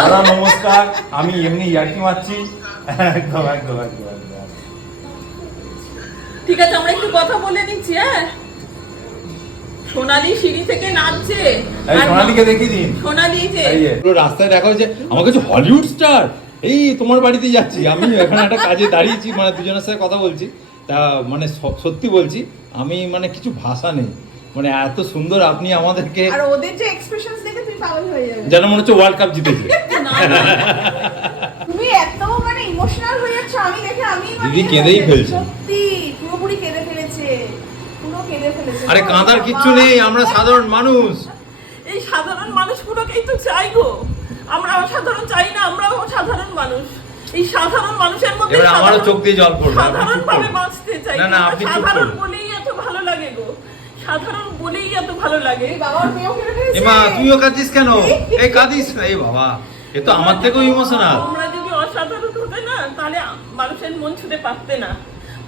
দাদা নমস্কার। আমি এমনি ইয়ার্কি মারছি। একদম একদম একদম ঠিক আছে আমরা একটু কথা বলে নিচ্ছি হ্যাঁ? সোনালি সিঁড়ি থেকে নাচছে এই সোনালিকে দেখিয়ে দিন। সোনালি যে পুরো রাস্তায় দেখা হচ্ছে আমার কাছে হলিউড স্টার। এই তোমার বাড়িতে যাচ্ছি। আমি এখানে একটা কাজে দাঁড়িয়েছি মানে দুজনের সাথে কথা বলছি। তা মানে সত্যি বলছি আমি মানে কিছু ভাষা নেই। মানে এত সুন্দর আপনি আমাদেরকে আর ওদের যে এক্সপ্রেশন দেখে তুই পাগল হয়ে যাবে। যেন মনে হচ্ছে ওয়ার্ল্ড কাপ জিতেছে। তুমি এত মানে ইমোশনাল হয়ে যাচ্ছ আমি দেখে আমি মানে দিদি কেঁদেই ফেলছে। সত্যি পুরোপুরি কেঁদে ফেলেছে পুরো কেঁদে ফেলেছে। আরে কাঁদার কিচ্ছু নেই আমরা সাধারণ মানুষ। এই সাধারণ মানুষগুলোকেই তো চাই গো। আমরা অসাধারণ চাই না আমরাও সাধারণ মানুষ। এই সাধারণ মানুষের মধ্যে এবার আমারও চোখ দিয়ে জল পড়বে, সাধারণ ভাবে বাঁচতে চাই না, না, আপনি চুপ সাধারণ বলেই এত ভালো লাগে গো। সাধারণ বলেই এত ভালো লাগে। বাবা এমা তুইও কাঁদিস কেন? এই কাঁদিস না, এই বাবা। এ তো আমার থেকেও ইমোশনাল তোমরা যদি অসাধারণ হতে না তাহলে মানুষের মন ছুতে পারতে না।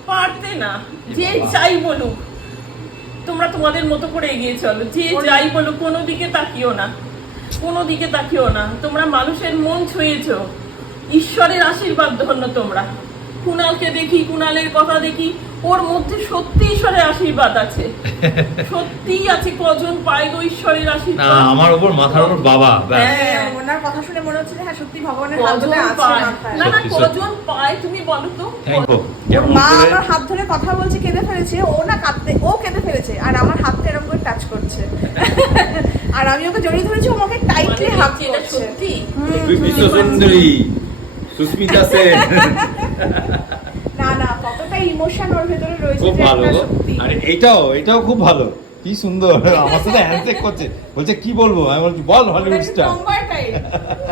পারতে না। যে যাই বলুক তোমরা তোমাদের মতো করে এগিয়ে চলো। যে যাই বলুক কোনো দিকে তাকিও না। কোনো দিকে তাকিও না। তোমরা মানুষের মন ছুঁয়েছো। ঈশ্বরের আশীর্বাদ ধন্য তোমরা। কুণালকে দেখি কুণালের কথা দেখি। ওর মধ্যে সত্যি ঈশ্বরের আশীর্বাদ আছে। সত্যিই আছে কজন পায় গো ঈশ্বরের আশীর্বাদ। আমার উপর মাথার উপর বাবা হ্যাঁ। ওনার কথা শুনে মনে হচ্ছে যে হ্যাঁ সত্যি ভগবানের হাত ধরে আছে না না। কজন পায় তুমি বলো তো? মা আমার হাত ধরে কথা বলছে কেঁদে ফেলেছে ও না কাঁদতে ও কেঁদে ফেলেছে আর আমার হাতটা এরকম করে টাচ করছে। আর আমি ওকে জড়িয়ে ধরেছি ও আমাকে টাইটলি মানে হাত হচ্ছে করছে। সত্যি? সুন্দরী সুস্মিতা সেন না না কতটা ইমোশন ওর ভেতরে রয়েছে খুব ভালো আরে এইটাও এটাও খুব ভালো। কি সুন্দর। আমার সাথে হ্যান্ডশেক করছে। বলছে কি বলব? আমি বলছি বল হলিউড স্টার।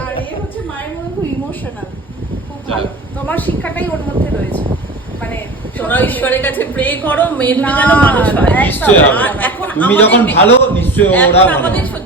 আর এ হচ্ছে মায়ের মধ্যে খুব ইমোশনাল খুব ভালো। তোমার শিক্ষাটাই ওর মধ্যে রয়েছে। মানে তোমরা ঈশ্বরের কাছে প্রে করো মেয়ে না, যেন মানুষ হয়। হবে। এখন তুমি আমাদের যখন ভালো নিশ্চয়ই ওরা আমাদের